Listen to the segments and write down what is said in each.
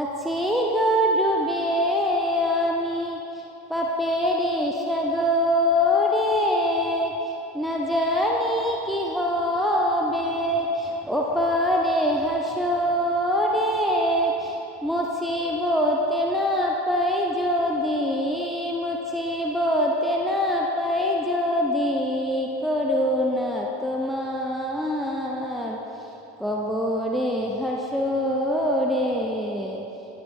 আছি গো ডুবে আমি পাপেরি সাগরে। না জানি কি হবে ওপারে হাসরে। মুছিবতে না পাই যদি মুছিবতে না পাই যদি করুণা তোমার। কবরে হাসরে।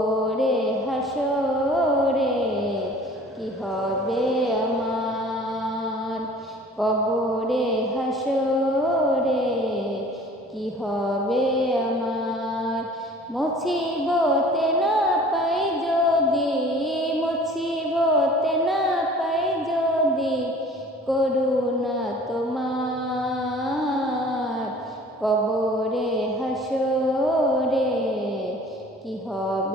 কবরে হাসরে, কি হবে আমার? কবরে হাসরে, কি হবে আমার? মুছিবতে না পাই যদি মুছিবতে না পাই যদি, করুণা তোমার। কবরে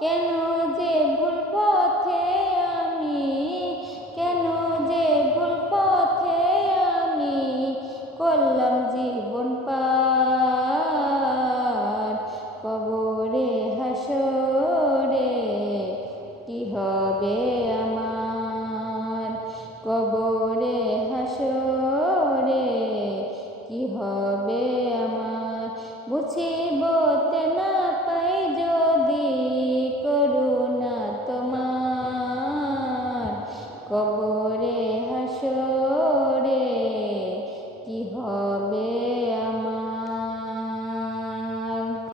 কেন যে ভুল পথে আমি? কেন যে ভুল পথে আমি করলাম জীবন পার? কবরে, হাসরে কি হবে আমার? কবরে, হাসরে কি হবে আমার? বুঝিব না